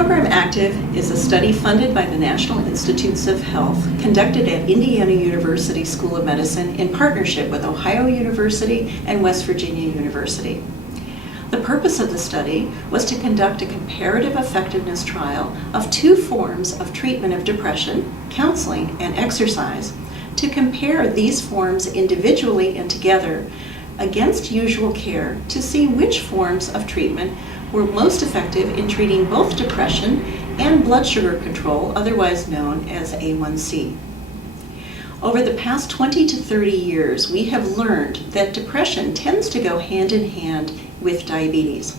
Program Active is a study funded by the National Institutes of Health, conducted at Indiana University School of Medicine in partnership with Ohio University and West Virginia University. The purpose of the study was to conduct a comparative effectiveness trial of two forms of treatment of depression, counseling and exercise, to compare these forms individually and together against usual care to see which forms of treatment were most effective in treating both depression and blood sugar control, otherwise known as A1C. Over the past 20 to 30 years, we have learned that depression tends to go hand in hand with diabetes.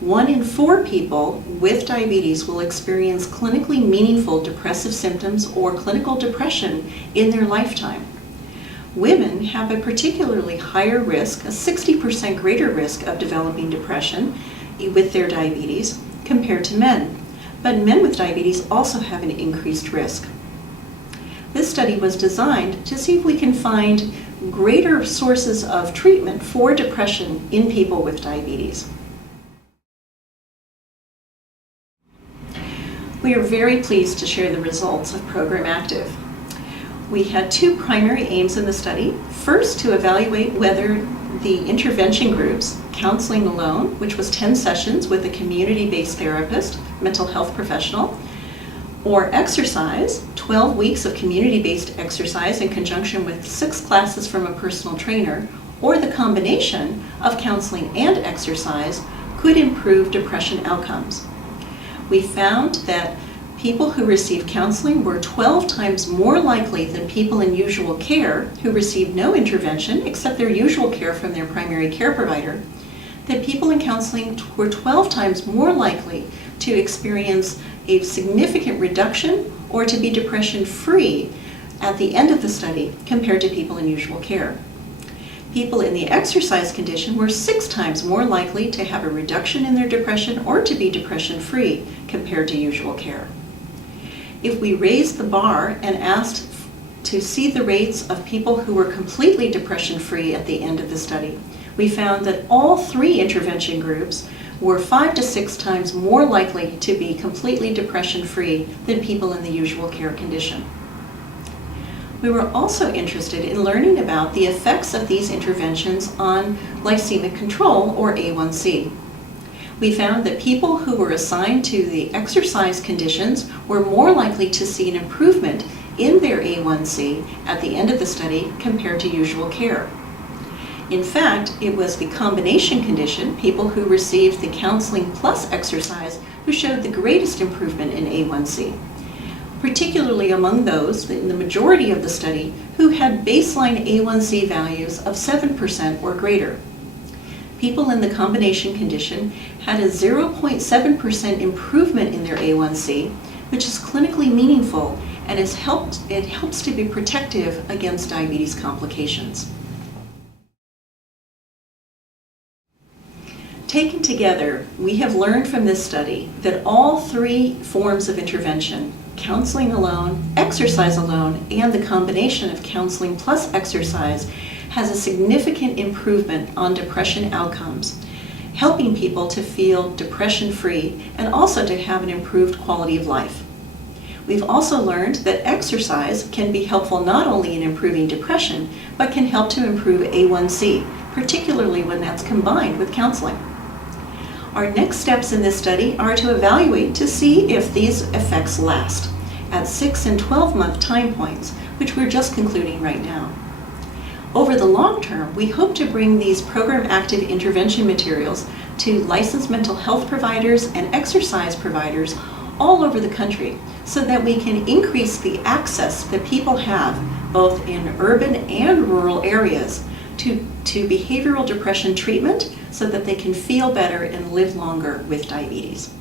1 in 4 people with diabetes will experience clinically meaningful depressive symptoms or clinical depression in their lifetime. Women have a particularly higher risk, a 60% greater risk of developing depression with their diabetes compared to men. But men with diabetes also have an increased risk. This study was designed to see if we can find greater sources of treatment for depression in people with diabetes. We are very pleased to share the results of Program Active. We had 2 primary aims in the study. First, to evaluate whether the intervention groups, counseling alone, which was 10 sessions with a community-based therapist, mental health professional, or exercise, 12 weeks of community-based exercise in conjunction with 6 classes from a personal trainer, or the combination of counseling and exercise could improve depression outcomes. We found that people who received counseling were 12 times more likely than people in usual care who received no intervention except their usual care from their primary care provider, that people in counseling were 12 times more likely to experience a significant reduction or to be depression-free at the end of the study compared to people in usual care. People in the exercise condition were 6 times more likely to have a reduction in their depression or to be depression-free compared to usual care. If we raised the bar and asked to see the rates of people who were completely depression-free at the end of the study, we found that all 3 intervention groups were 5 to 6 times more likely to be completely depression-free than people in the usual care condition. We were also interested in learning about the effects of these interventions on glycemic control, or A1C. We found that people who were assigned to the exercise conditions were more likely to see an improvement in their A1C at the end of the study compared to usual care. In fact, it was the combination condition, people who received the counseling plus exercise, who showed the greatest improvement in A1C, particularly among those in the majority of the study who had baseline A1C values of 7% or greater. People in the combination condition had a 0.7% improvement in their A1C, which is clinically meaningful and it helps to be protective against diabetes complications. Taken together, we have learned from this study that all 3 forms of intervention, counseling alone, exercise alone, and the combination of counseling plus exercise, has a significant improvement on depression outcomes, helping people to feel depression-free and also to have an improved quality of life. We've also learned that exercise can be helpful not only in improving depression, but can help to improve A1C, particularly when that's combined with counseling. Our next steps in this study are to evaluate to see if these effects last at 6 and 12-month time points, which we're just concluding right now. Over the long term, we hope to bring these program-active intervention materials to licensed mental health providers and exercise providers all over the country so that we can increase the access that people have, both in urban and rural areas, to behavioral depression treatment so that they can feel better and live longer with diabetes.